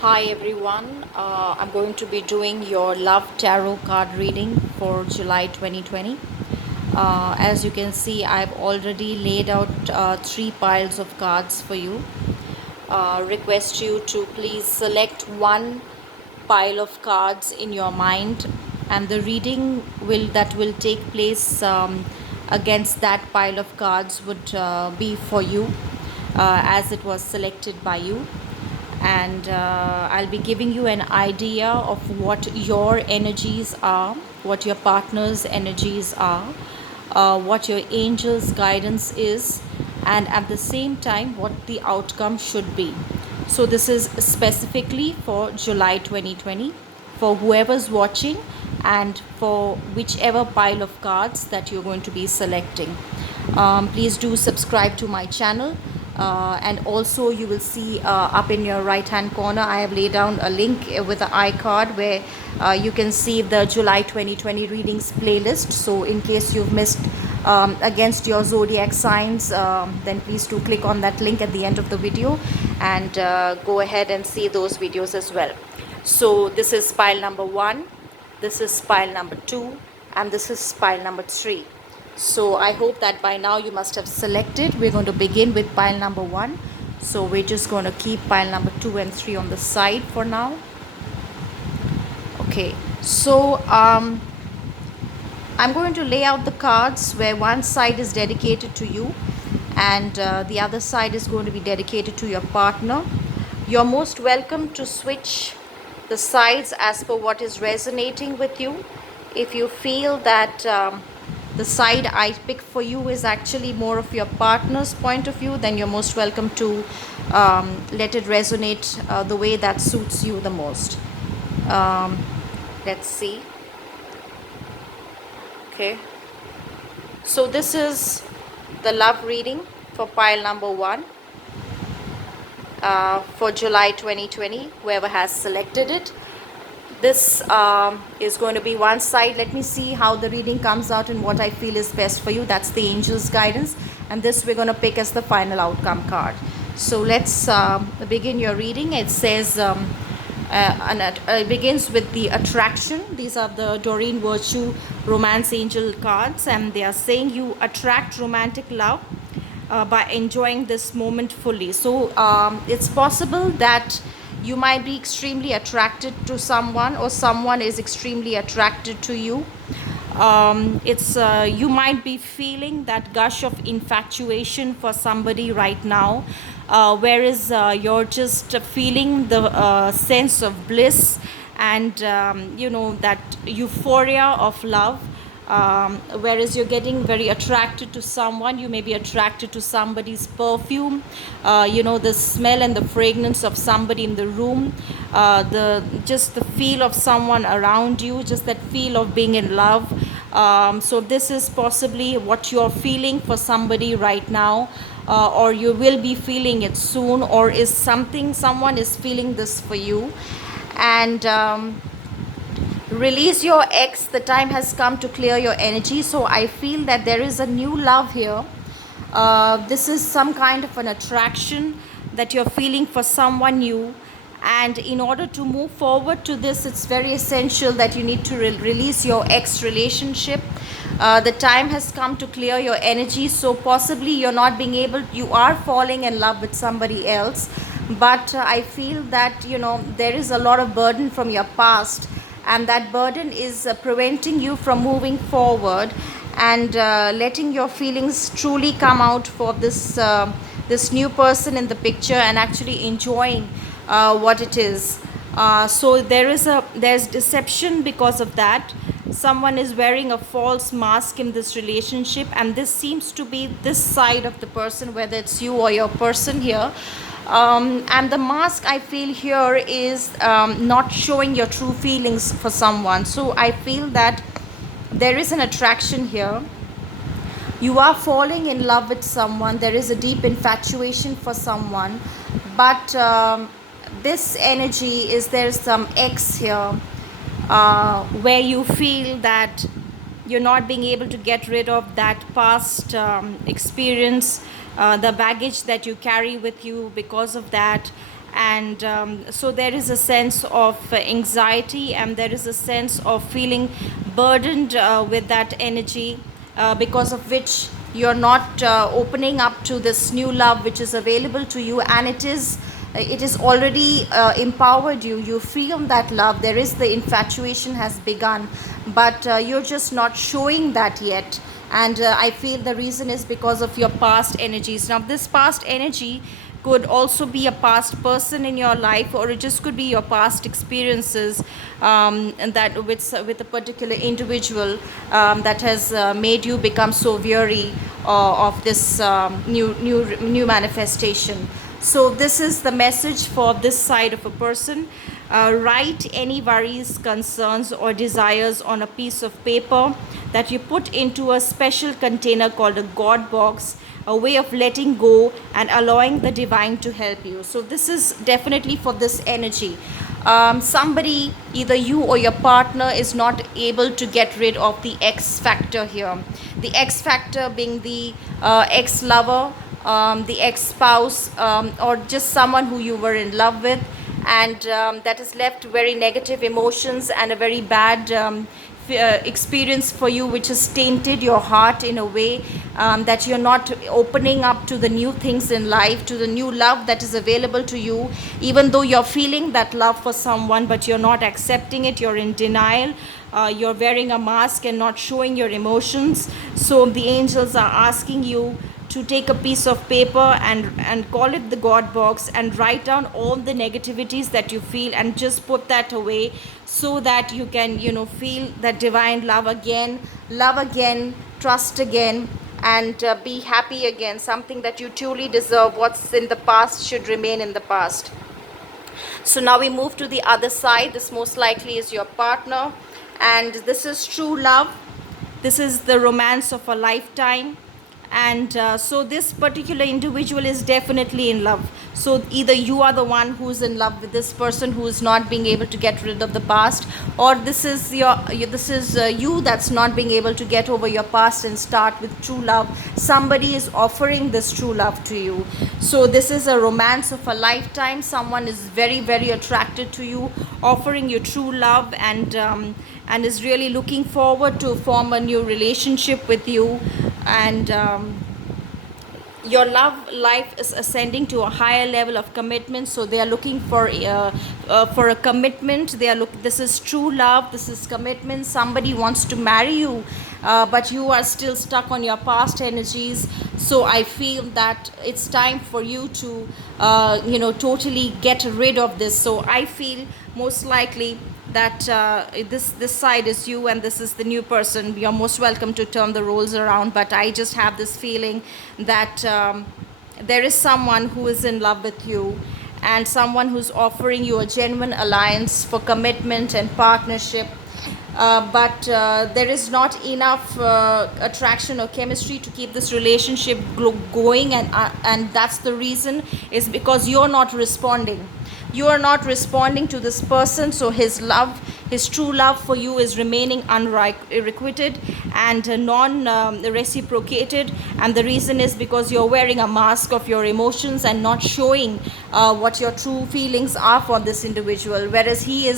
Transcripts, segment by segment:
Hi everyone, I'm going to be doing your Love Tarot card reading for July 2020. As you can see, I've already laid out three piles of cards for you. Request you to please select one pile of cards in your mind, and the reading will take place against that pile of cards would be for you, as it was selected by you. And I'll be giving you an idea of what your energies are, what your partner's energies are, what your angel's guidance is, and at the same time, what the outcome should be. So, this is specifically for July 2020 for whoever's watching and for whichever pile of cards that you're going to be selecting. Please do subscribe to my channel, and also you will see up in your right hand corner I have laid down a link with the iCard where you can see the July 2020 readings playlist. So in case you've missed against your zodiac signs, then please do click on that link at the end of the video and go ahead and see those videos as well. So this is pile number 1, this is pile number 2, and this is pile number 3. So I hope that by now you must have selected. We're going to begin with pile number 1. So we're just going to keep pile number 2 and 3 on the side for now. Okay, so I'm going to lay out the cards where one side is dedicated to you and the other side is going to be dedicated to your partner. You're most welcome to switch the sides as per what is resonating with you. If you feel that the side I pick for you is actually more of your partner's point of view, then you're most welcome to let it resonate the way that suits you the most. Let's see. Okay, so this is the love reading for pile number 1 for July 2020, whoever has selected it. This is going to be one side. Let me see how the reading comes out and what I feel is best for you. That's the angel's guidance, and this we're going to pick as the final outcome card. So let's begin your reading. It says it begins with the attraction. These are the Doreen Virtue Romance Angel cards, and they are saying you attract romantic love by enjoying this moment fully. So it's possible that you might be extremely attracted to someone, or someone is extremely attracted to you. It's you might be feeling that gush of infatuation for somebody right now, whereas you're just feeling the sense of bliss and that euphoria of love. Whereas you're getting very attracted to someone, you may be attracted to somebody's perfume, the smell and the fragrance of somebody in the room, the feel of someone around you, just that feel of being in love. So this is possibly what you're feeling for somebody right now, or you will be feeling it soon, or is someone is feeling this for you. And release your ex. The time has come to clear your energy. So I feel that there is a new love here. This is some kind of an attraction that you're feeling for someone new, and in order to move forward to this, it's very essential that you need to release your ex relationship. The time has come to clear your energy. So possibly you are falling in love with somebody else, but I feel that there is a lot of burden from your past, and that burden is preventing you from moving forward and letting your feelings truly come out for this new person in the picture, and actually enjoying what it is. So there's deception because of that. Someone is wearing a false mask in this relationship, and this seems to be this side of the person, whether it's you or your person here. And the mask I feel here is not showing your true feelings for someone. So I feel that there is an attraction here. You are falling in love with someone. There is a deep infatuation for someone, but this energy is, there's some X here, where you feel that you're not being able to get rid of that past experience, the baggage that you carry with you because of that. and so there is a sense of anxiety, and there is a sense of feeling burdened with that energy, because of which you're not opening up to this new love which is available to you, and it is already empowered you. You feel that love, there is the infatuation has begun, but you're just not showing that yet. And I feel the reason is because of your past energies. Now this past energy could also be a past person in your life, or it just could be your past experiences, and that with a particular individual, that has made you become so weary of this new manifestation. So this is the message for this side of a person. Write any worries, concerns, or desires on a piece of paper that you put into a special container called a God box, a way of letting go and allowing the divine to help you. So this is definitely for this energy. Somebody, either you or your partner, is not able to get rid of the X factor here. The X factor being the ex lover, the ex spouse, or just someone who you were in love with, and that has left very negative emotions and a very bad experience for you, which has tainted your heart in a way that you're not opening up to the new things in life, to the new love that is available to you, even though you're feeling that love for someone, but you're not accepting it, you're in denial. You're wearing a mask and not showing your emotions. So the angels are asking you to take a piece of paper and call it the God box, and write down all the negativities that you feel, and just put that away, so that you can feel that divine love again, trust again, and be happy again. Something that you truly deserve. What's in the past should remain in the past. So now we move to the other side. This most likely is your partner, and this is true love. This is the romance of a lifetime. And so this particular individual is definitely in love. So either you are the one who's in love with this person who is not being able to get rid of the past, or this is you that's not being able to get over your past and start with true love. Somebody is offering this true love to you. So this is a romance of a lifetime. Someone is very, very attracted to you, offering you true love, and is really looking forward to form a new relationship with you. And your love life is ascending to a higher level of commitment. So they are looking for a commitment. This is true love, this is commitment. Somebody wants to marry you, but you are still stuck on your past energies. So I feel that it's time for you to totally get rid of this. So I feel most likely that this side is you and this is the new person. You're most welcome to turn the roles around, but I just have this feeling that there is someone who is in love with you, and someone who's offering you a genuine alliance for commitment and partnership. But there is not enough attraction or chemistry to keep this relationship going, and that's the reason, is because you're not responding. You are not responding to this person. So his true love for you is remaining unrequited and non-reciprocated. And the reason is because you're wearing a mask of your emotions and not showing what your true feelings are for this individual. Whereas he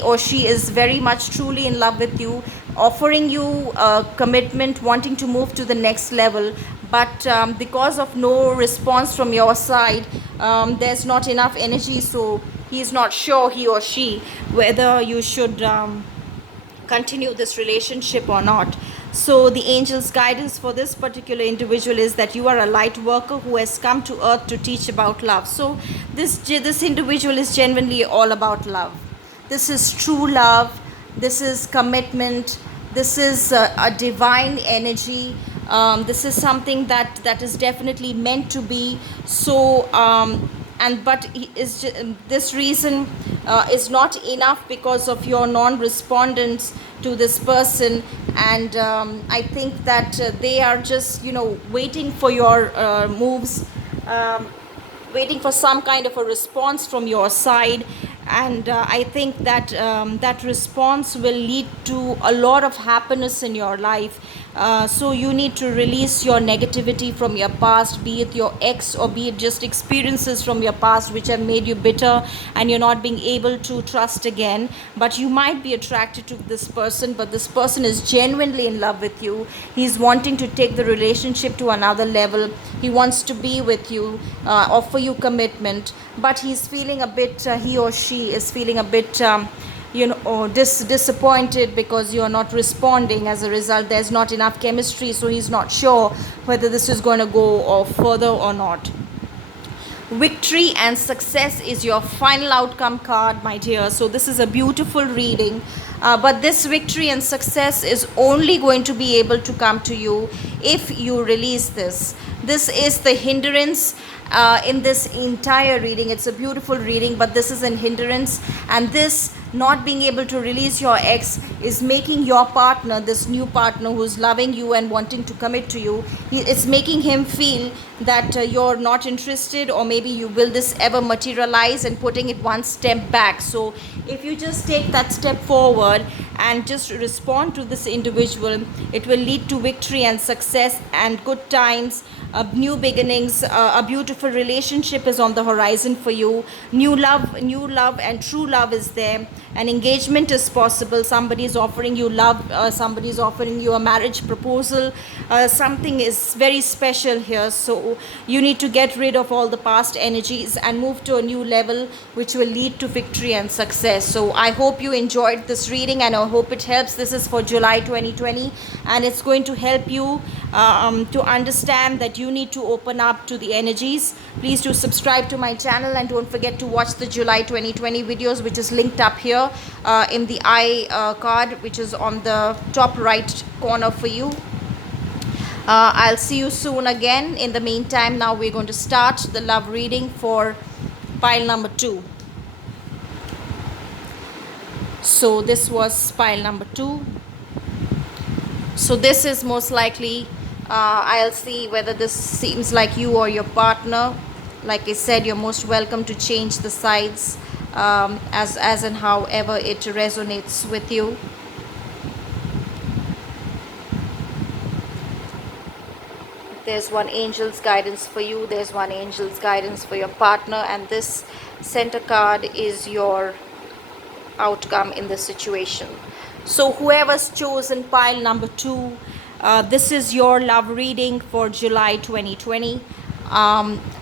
or she is very much truly in love with you, offering you commitment, wanting to move to the next level. But because of no response from your side, there's not enough energy. So he's not sure, he or she, whether you should continue this relationship or not. So the angel's guidance for this particular individual is that you are a light worker who has come to earth to teach about love. So this individual is genuinely all about love. This is true love. This is commitment. This is a divine energy. This is something that is definitely meant to be. So but this reason is not enough because of your non-respondence to this person. And I think that they are just waiting for your moves, waiting for some kind of a response from your side. and I think that that response will lead to a lot of happiness in your life. So you need to release your negativity from your past, be it your ex or be it just experiences from your past which have made you bitter and you're not being able to trust again. But you might be attracted to this person, but this person is genuinely in love with you. He's wanting to take the relationship to another level. He wants to be with you, offer you commitment, but he's feeling a bit, he or she is feeling a bit, disappointed because you're not responding. As a result, there's not enough chemistry, so he's not sure whether this is going to go or further or not. Victory and success is your final outcome card, my dear. So this is a beautiful reading, but this victory and success is only going to be able to come to you if you release this. This is the hindrance in this entire reading. It's a beautiful reading, but this is an hindrance, and this not being able to release your ex is making your partner, this new partner who's loving you and wanting to commit to you, it's making him feel that you're not interested, or maybe you will this ever materialize, and putting it one step back. So if you just take that step forward and just respond to this individual, it will lead to victory and success and good times, new beginnings. A beautiful relationship is on the horizon for you. New love and true love is there. An engagement is possible. Somebody is offering you love. Somebody is offering you a marriage proposal. Something is very special here. So you need to get rid of all the past energies and move to a new level, which will lead to victory and success. So I hope you enjoyed this reading, and I hope it helps. This is for July 2020, and it's going to help you to understand that you need to open up to the energies. Please do subscribe to my channel, and don't forget to watch the July 2020 videos, which is linked up here in the card, which is on the top right corner for you. I'll see you soon again. In the meantime, now we're going to start the love reading for pile number 2. So this was pile number 2. So this is most likely, I'll see whether this seems like you or your partner. Like I said, you're most welcome to change the sides as and however it resonates with you. There's one angel's guidance for you, there's one angel's guidance for your partner, and this center card is your outcome in this situation. So whoever's chosen pile number 2, this is your love reading for July 2020.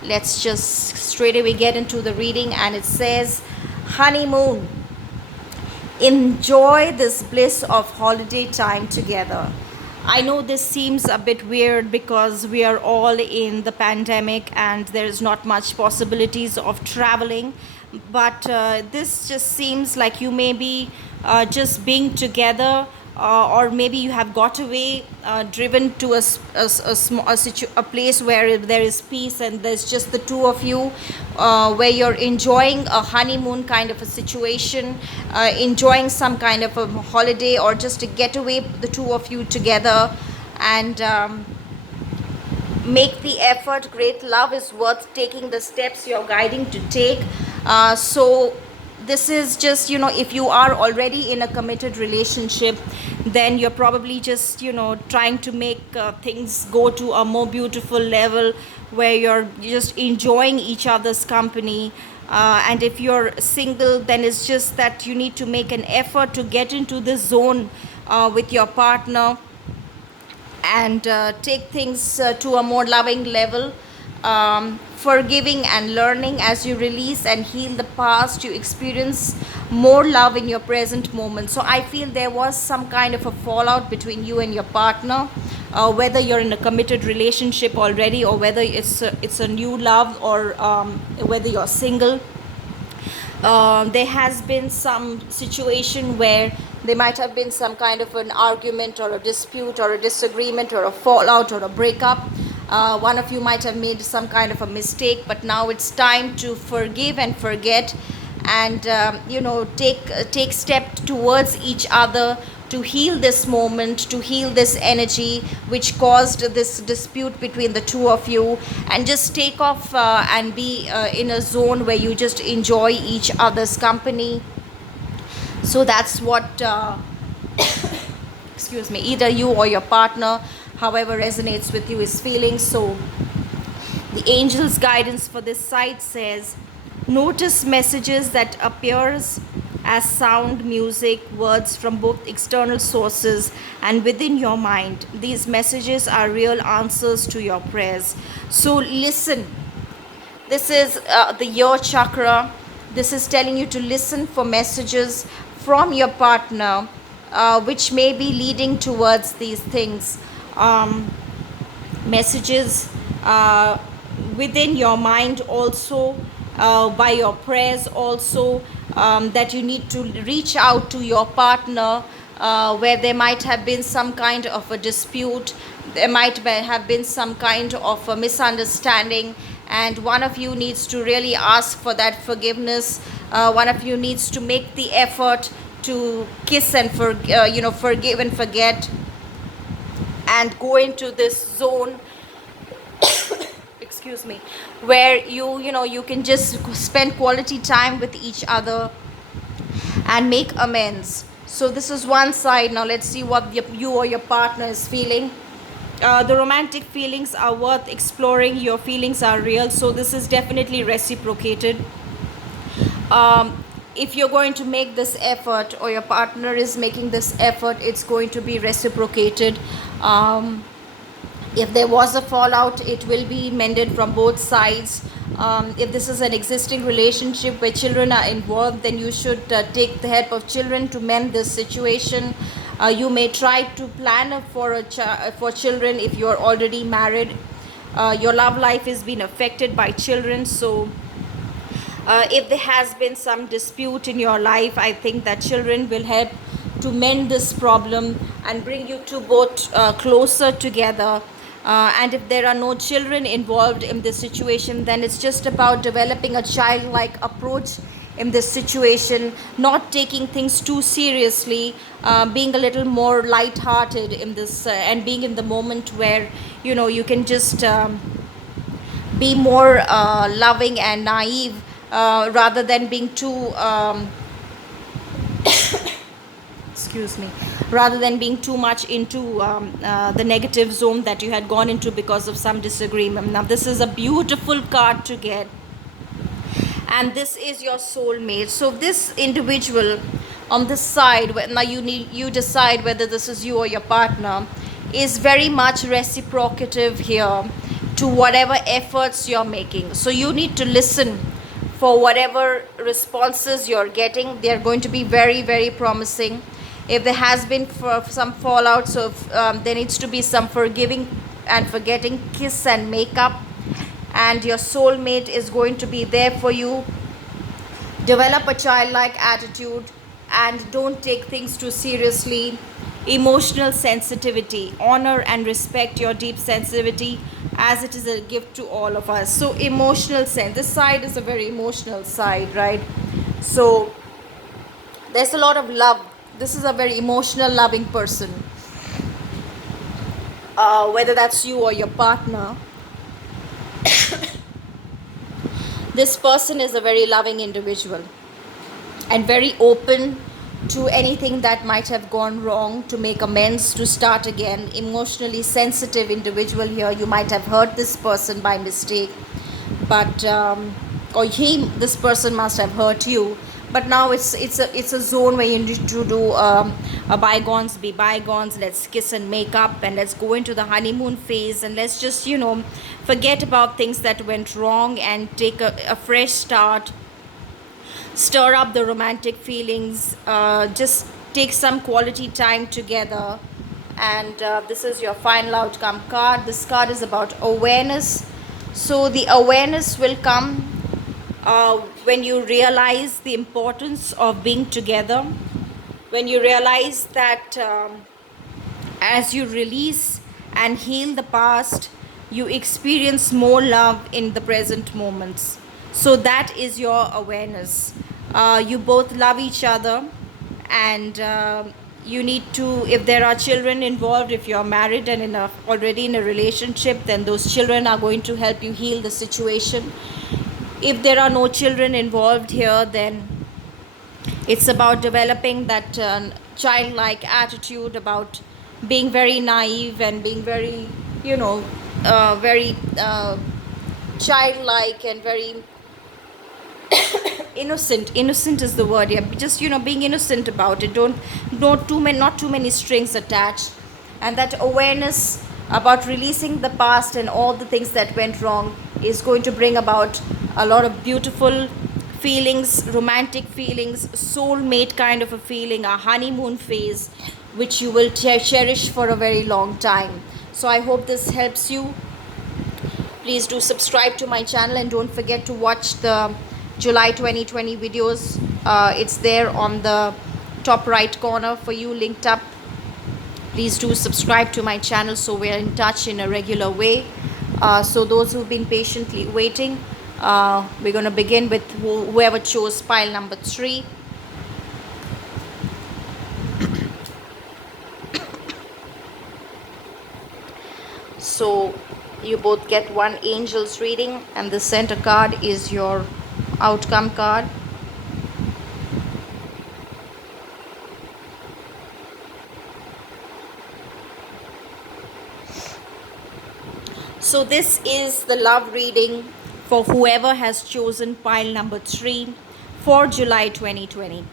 Let's just straight away get into the reading, and it says, honeymoon. Enjoy this bliss of holiday time together. I know this seems a bit weird because we are all in the pandemic and there is not much possibilities of traveling, but this just seems like you may be just being together, or maybe you have got away, driven to a place where there is peace and there's just the two of you, where you're enjoying a honeymoon kind of a situation, enjoying some kind of a holiday or just a getaway, the two of you together, and make the effort. Great love is worth taking the steps you're guiding to take. So this is just, if you are already in a committed relationship, then you're probably just, trying to make things go to a more beautiful level where you're just enjoying each other's company. And if you're single, then it's just that you need to make an effort to get into this zone with your partner and take things to a more loving level. Forgiving and learning. As you release and heal the past, you experience more love in your present moment. So I feel there was some kind of a fallout between you and your partner, whether you're in a committed relationship already or whether it's a new love, or whether you're single. There has been some situation where there might have been some kind of an argument or a dispute or a disagreement or a fallout or a breakup. One of you might have made some kind of a mistake, but now it's time to forgive and forget, and take step towards each other to heal this moment, to heal this energy which caused this dispute between the two of you, and just take off and be in a zone where you just enjoy each other's company. So that's what excuse me, either you or your partner, however resonates with you, is feeling. So the angel's guidance for this site says, notice messages that appears as sound, music, words from both external sources and within your mind. These messages are real answers to your prayers. So listen. This is the ear chakra. This is telling you to listen for messages from your partner, which may be leading towards these things. Messages within your mind also, by your prayers also, that you need to reach out to your partner, where there might have been some kind of a dispute, there might have been some kind of a misunderstanding, and one of you needs to really ask for that forgiveness. One of you needs to make the effort to kiss and forgive and forget, and go into this zone excuse me, where you can just spend quality time with each other and make amends. So this is one side. Now let's see what you or your partner is feeling. The romantic feelings are worth exploring. Your feelings are real, so this is definitely reciprocated. If you're going to make this effort, or your partner is making this effort, it's going to be reciprocated. If there was a fallout, it will be mended from both sides. If this is an existing relationship where children are involved, then you should take the help of children to mend this situation. You may try to plan for children if you are already married. Your love life is being affected by children, so if there has been some dispute in your life, I think that children will help to mend this problem and bring you two both closer together. And if there are no children involved in this situation, then it's just about developing a childlike approach in this situation, not taking things too seriously, being a little more light-hearted in this, and being in the moment where you can just be more loving and naive, rather than being too excuse me, rather than being too much into the negative zone that you had gone into because of some disagreement. Now this is a beautiful card to get, and this is your soulmate. So this individual on this side, now you decide whether this is you or your partner, is very much reciprocative here to whatever efforts you're making. So you need to listen for whatever responses you're getting. They're going to be very, very promising. If there has been some fallout, so there needs to be some forgiving and forgetting, kiss and make up, and your soulmate is going to be there for you. Develop a childlike attitude and don't take things too seriously. Emotional sensitivity, honor and respect your deep sensitivity, as it is a gift to all of us. So emotional sense, this side is a very emotional side, right? So there's a lot of love. This is a very emotional, loving person, whether that's you or your partner. This person is a very loving individual and very open to anything that might have gone wrong, to make amends, to start again. Emotionally sensitive individual here. You might have hurt this person by mistake, but this person must have hurt you. But now it's a zone where you need to do bygones be bygones. Let's kiss and make up, and let's go into the honeymoon phase, and let's just forget about things that went wrong and take a fresh start. Stir up the romantic feelings. Just take some quality time together. And this is your final outcome card. This card is about awareness. So the awareness will come when you realize the importance of being together, when you realize that as you release and heal the past, you experience more love in the present moments. So that is your awareness. You both love each other, and you need to, if there are children involved, if you're married and already in a relationship, then those children are going to help you heal the situation. If there are no children involved here, then it's about developing that childlike attitude, about being very naive and being very, very childlike and very innocent is the word. Yeah, just being innocent about it. Don't not too many strings attached, and that awareness about releasing the past and all the things that went wrong is going to bring about a lot of beautiful feelings, romantic feelings, soulmate kind of a feeling, a honeymoon phase, which you will cherish for a very long time. So I hope this helps you. Please do subscribe to my channel and don't forget to watch the July 2020 videos. It's there on the top right corner for you, linked up. Please do subscribe to my channel so we're in touch in a regular way. So those who've been patiently waiting, we're going to begin with whoever chose pile number 3. So you both get one angel's reading, and the center card is your outcome card. So this is the love reading for whoever has chosen pile number 3 for July 2020.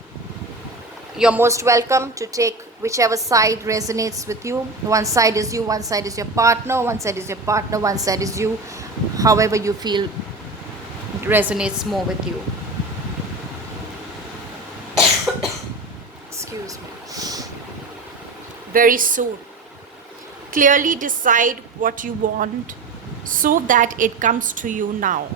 You're most welcome to take whichever side resonates with you. One side is you, one side is your partner, one side is your partner, one side is you. However you feel resonates more with you. Excuse me. Very soon. Clearly decide what you want so that it comes to you now.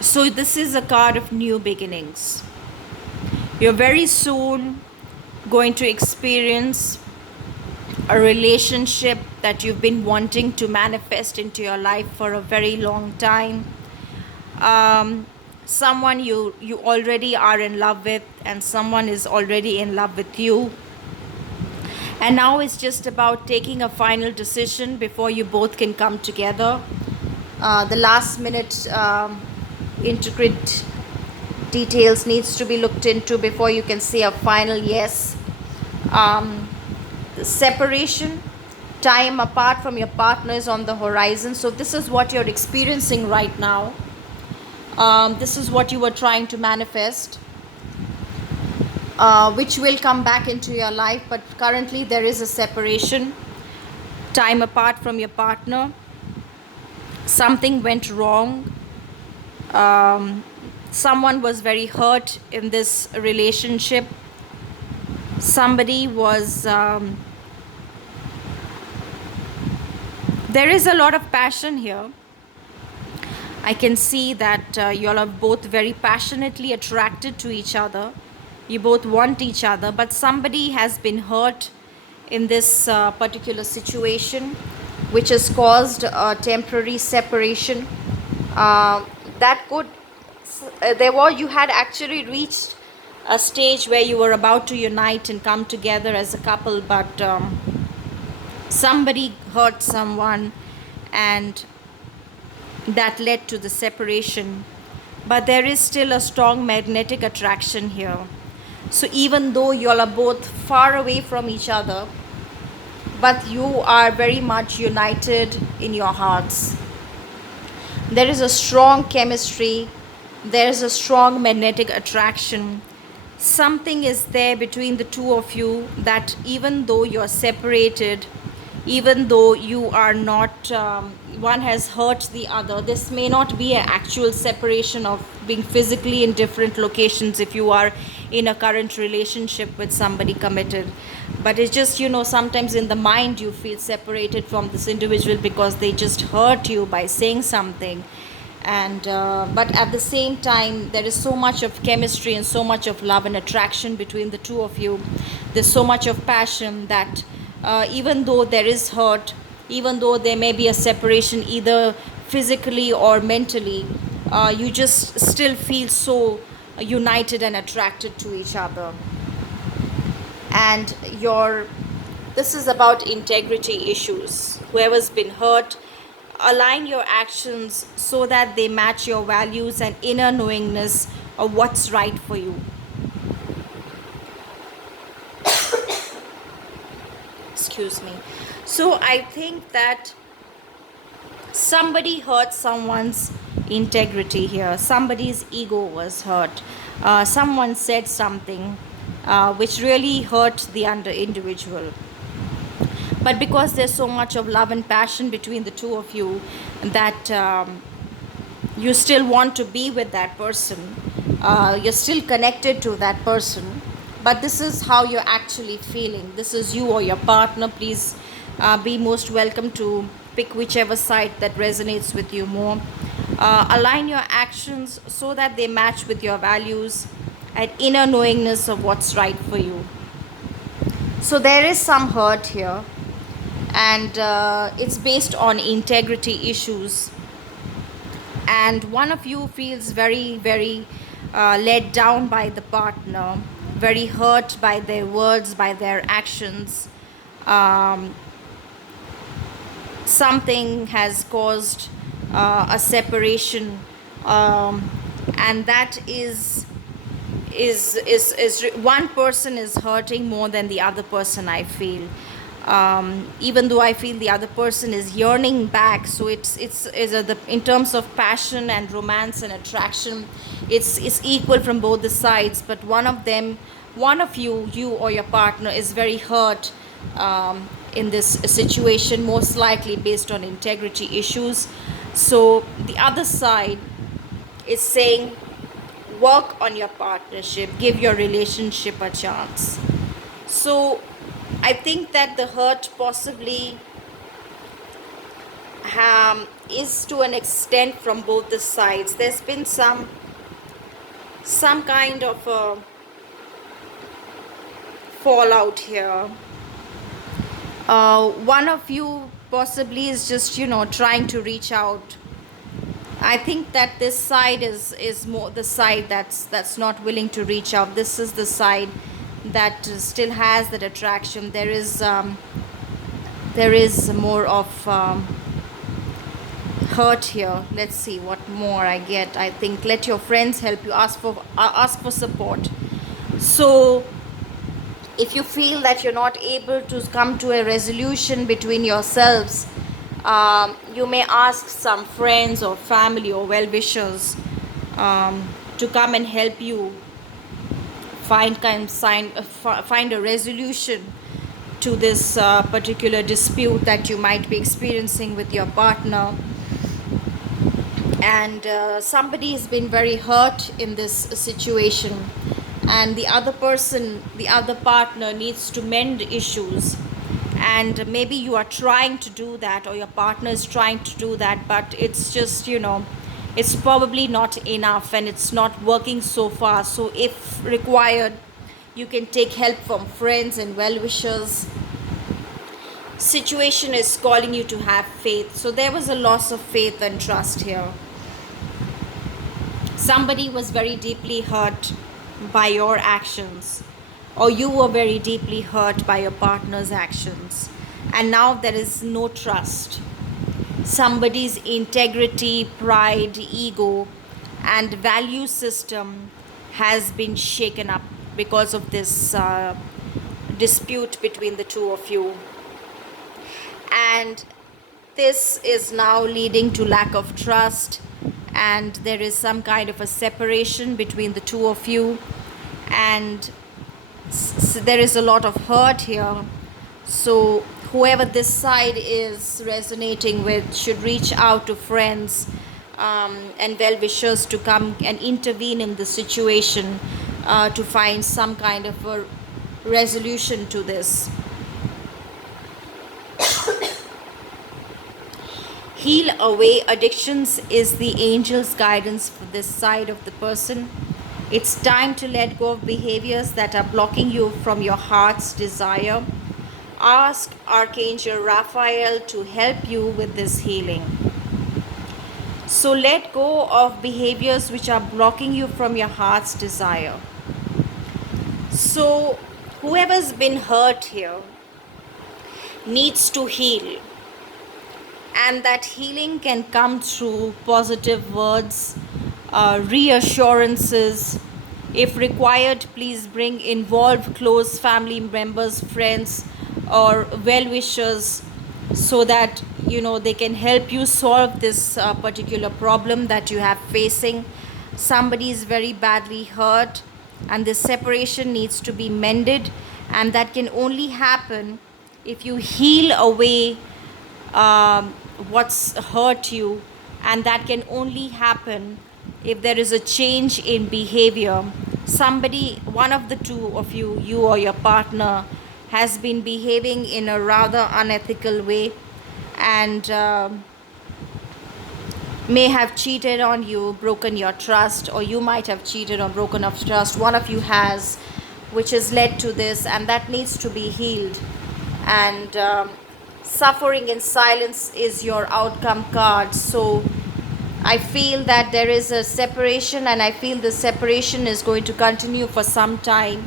So this is a card of new beginnings. You're very soon going to experience a relationship that you've been wanting to manifest into your life for a very long time. Someone you already are in love with, and someone is already in love with you. And now it's just about taking a final decision before you both can come together. The last minute intricate details needs to be looked into before you can say a final yes. The separation, time apart from your partner is on the horizon. So this is what you're experiencing right now. This is what you were trying to manifest, which will come back into your life. But currently there is a separation, time apart from your partner. Something went wrong. Someone was very hurt in this relationship. Somebody was... there is a lot of passion here. I can see that you all are both very passionately attracted to each other. You both want each other, but somebody has been hurt in this particular situation, which has caused a temporary separation. That could... you had actually reached a stage where you were about to unite and come together as a couple, but somebody hurt someone and that led to the separation. But there is still a strong magnetic attraction here. So even though you all are both far away from each other, but you are very much united in your hearts. There is a strong chemistry. There is a strong magnetic attraction. Something is there between the two of you, that even though you're separated, even though you are not, one has hurt the other. This may not be an actual separation of being physically in different locations if you are in a current relationship with somebody committed. But it's just, sometimes in the mind you feel separated from this individual because they just hurt you by saying something. And but at the same time, there is so much of chemistry and so much of love and attraction between the two of you. There's so much of passion that even though there is hurt, even though there may be a separation either physically or mentally, you just still feel so united and attracted to each other. and your this is about integrity issues. Whoever's been hurt, align your actions so that they match your values and inner knowingness of what's right for you. Excuse me. So I think that somebody hurt someone's integrity here. Somebody's ego was hurt. Someone said something which really hurt the individual. But because there's so much of love and passion between the two of you, that you still want to be with that person, you're still connected to that person, but this is how you're actually feeling. This is you or your partner. Please be most welcome to pick whichever side that resonates with you more. Align your actions so that they match with your values and inner knowingness of what's right for you. So there is some hurt here, and it's based on integrity issues, and one of you feels very, very let down by the partner, very hurt by their words, by their actions. um, Something has caused a separation, and that is one person is hurting more than the other person, I feel. Even though I feel the other person is yearning back, so in terms of passion and romance and attraction, it's equal from both the sides, but one of you or your partner is very hurt in this situation, most likely based on integrity issues. So the other side is saying, work on your partnership, give your relationship a chance. So I think that the hurt possibly is to an extent from both the sides. There's been some kind of a fallout here. One of you possibly is just, trying to reach out. I think that this side is more the side that's not willing to reach out. This is the side that still has that attraction. There is more of hurt here. Let's see what more I get. I think let your friends help you. Ask for support. So if you feel that you're not able to come to a resolution between yourselves, you may ask some friends or family or well-wishers to come and help you find a resolution to this particular dispute that you might be experiencing with your partner. And somebody has been very hurt in this situation, and the other partner needs to mend issues, and maybe you are trying to do that, or your partner is trying to do that, but it's just, it's probably not enough and it's not working so far. So if required, you can take help from friends and well-wishers. Situation is calling you to have faith. So there was a loss of faith and trust here. Somebody was very deeply hurt by your actions, or you were very deeply hurt by your partner's actions, and now there is no trust. Somebody's integrity, pride, ego, and value system has been shaken up because of this dispute between the two of you. And this is now leading to lack of trust, and there is some kind of a separation between the two of you, and there is a lot of hurt here. So whoever this side is resonating with should reach out to friends and well-wishers to come and intervene in the situation to find some kind of a resolution to this. Heal away addictions is the angel's guidance for this side of the person. It's time to let go of behaviors that are blocking you from your heart's desire. Ask Archangel Raphael to help you with this healing. So let go of behaviors which are blocking you from your heart's desire. So whoever's been hurt here needs to heal, and that healing can come through positive words, reassurances. If required, please bring involved close family members, friends, or well wishers, so that they can help you solve this particular problem that you have facing. Somebody is very badly hurt, and this separation needs to be mended, and that can only happen if you heal away what's hurt you, and that can only happen if there is a change in behavior. Somebody, one of the two of you, you or your partner, has been behaving in a rather unethical way, and may have cheated on you, broken your trust, or you might have cheated or broken of trust. One of you has, which has led to this, and that needs to be healed. And suffering in silence is your outcome card. So I feel that there is a separation, and I feel the separation is going to continue for some time.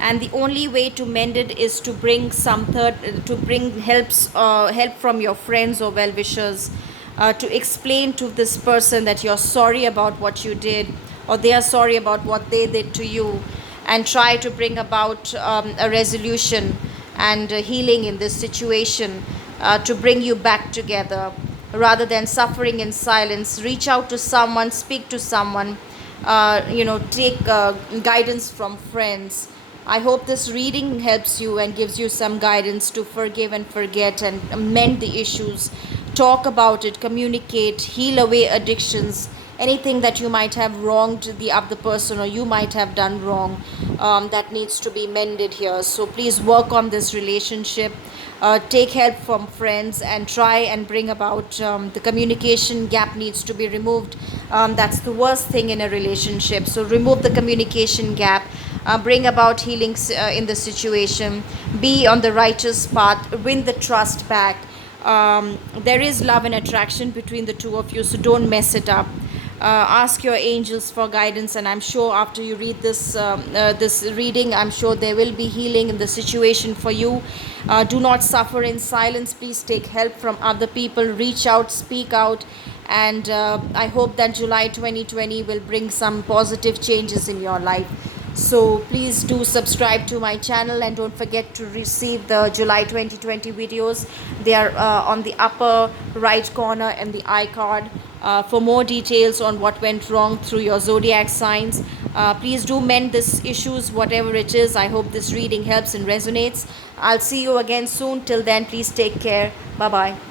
And the only way to mend it is to bring to bring help from your friends or well wishers, to explain to this person that you're sorry about what you did, or they are sorry about what they did to you, and try to bring about a resolution and healing in this situation, to bring you back together. Rather than suffering in silence, reach out to someone, speak to someone, take guidance from friends. I hope this reading helps you and gives you some guidance to forgive and forget and mend the issues. Talk about it, communicate, heal away addictions, anything that you might have wronged the other person, or you might have done wrong, that needs to be mended here. So please work on this relationship. Take help from friends and try and bring about, the communication gap needs to be removed. That's the worst thing in a relationship. So remove the communication gap, bring about healings in the situation, be on the righteous path, win the trust back. There is love and attraction between the two of you, so don't mess it up. Ask your angels for guidance, and I'm sure after you read this reading, I'm sure there will be healing in the situation for you. Do not suffer in silence. Please take help from other people. Reach out, speak out, and I hope that July 2020 will bring some positive changes in your life. So please do subscribe to my channel, and don't forget to receive the July 2020 videos. They are on the upper right corner and the iCard. For more details on what went wrong through your zodiac signs, please do mend this issues, whatever it is. I hope this reading helps and resonates. I'll see you again soon. Till then, please take care. Bye bye.